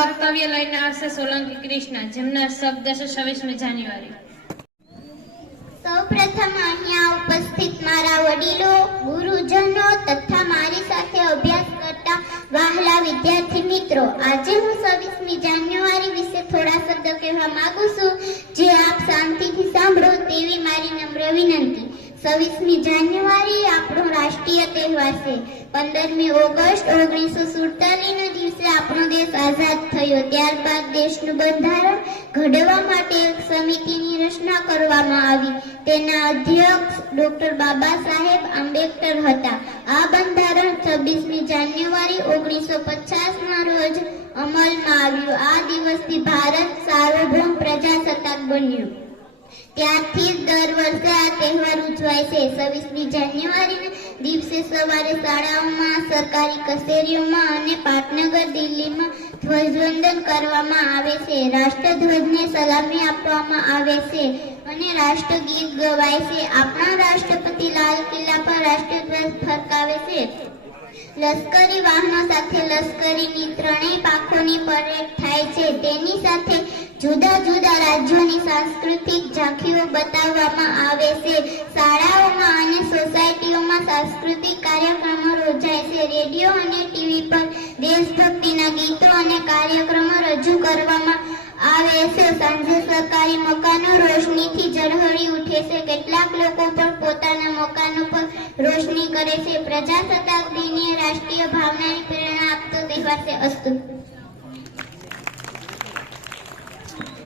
વક્તવ્ય લઈને આવશે સોલંકી કૃષ્ણ, જેમના શબ્દ છે છવ્વીસમી જાન્યુઆરી. સૌપ્રથમ અહીંયા ઉપસ્થિત મારા વડીલો, ગુરુજનો તથા મારી સાથે અભ્યાસ કરતા વાહલા વિદ્યાર્થી મિત્રો, આજે હું છવ્વીસમી જાન્યુઆરી વિશે થોડા શબ્દો કહેવા માંગુ છું. જે આપ છવ્વીસમી જાન્યુઆરી આપણો રાષ્ટ્રીય તહેવાર છે. પંદરમી ઓગસ્ટ ઓગણીસો સુડતાલીસના દિવસે આપણો દેશ આઝાદ થયો. ત્યારબાદ દેશનું બંધારણ ઘડવા માટે એક સમિતિની રચના કરવામાં આવી. તેના અધ્યક્ષ ડોક્ટર બાબા સાહેબ આંબેડકર હતા. આ બંધારણ છવ્વીસમી જાન્યુઆરી ઓગણીસો પચાસના રોજ અમલમાં આવ્યું. આ દિવસથી ભારત સાર્વભૌમ પ્રજાસત્તાક બન્યું. ત્યારથી દર વર્ષે આ તહેવાર ઉજવાય છે. છવ્વીસમી જાન્યુઆરીના દિવસે સવારે શાળાઓમાં, સરકારી કચેરીઓમાં અને પાટનગર દિલ્હીમાં ધ્વજવંદન કરવામાં આવે છે. રાષ્ટ્રધ્વજને સલામી આપવામાં આવે છે અને રાષ્ટ્રગીત ગવાય છે. આપણા રાષ્ટ્રપતિ લાલ કિલ્લા પર રાષ્ટ્રધ્વજ ફરકાવે છે. લશ્કરી વાહનો સાથે લશ્કરીની ત્રણેય પાખોની પરેડ થાય છે. તેની સાથે જુદા જુદા રાજ્યોની સાંસ્કૃતિક ઝાંખીઓ બતાવવામાં આવે છે. શાળાઓમાં અને સોસાયટીઓમાં સાંસ્કૃતિક કાર્યક્રમો યોજાય છે. રેડિયો અને ટીવી પર દેશભક્તિના ગીતો અને કાર્યક્રમો રજૂ કરવામાં આવે છે. સાંજે સરકારી મકાનો રોશનીથી ઝળહળી ઉઠે છે. કેટલાક લોકો પણ પોતાના મકાનો પર રોશની કરે છે. પ્રજાસત્તાક દિને રાષ્ટ્રીય ભાવનાની પ્રેરણા આપતો તહેવાર છે અસ્તુ.